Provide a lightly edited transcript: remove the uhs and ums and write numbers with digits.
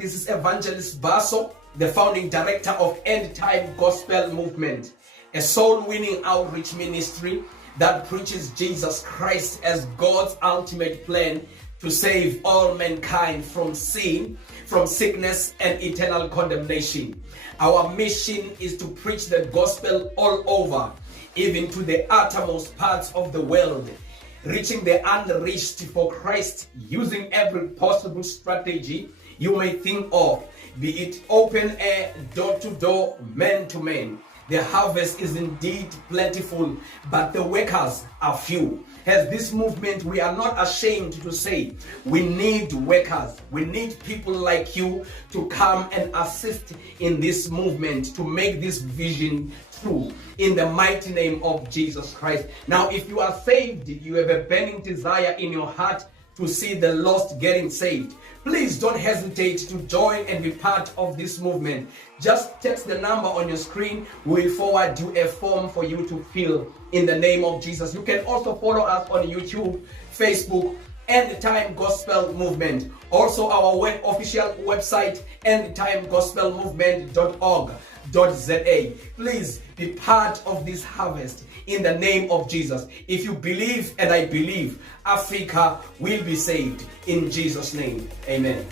this is Evangelist Baso, the founding director of End Time Gospel Movement, a soul-winning outreach ministry that preaches Jesus Christ as God's ultimate plan to save all mankind from sin, from sickness, and eternal condemnation. Our mission is to preach the gospel all over, even to the uttermost parts of the world, reaching the unreached for Christ using every possible strategy you may think of, be it open air, door-to-door, man-to-man. The harvest is indeed plentiful, but the workers are few. As this movement, we are not ashamed to say we need workers. We need people like you to come and assist in this movement to make this vision true in the mighty name of Jesus Christ. Now, if you are saved, you have a burning desire in your heart to see the lost getting saved, please don't hesitate to join and be part of this movement. Just text the number on your screen. We'll forward you a form for you to fill in the name of Jesus. You can also follow us on YouTube, Facebook, End Time Gospel Movement. Also our official website, endtimegospelmovement.org.za. Please be part of this harvest in the name of Jesus. If you believe, and I believe, Africa will be saved in Jesus' name. Amen.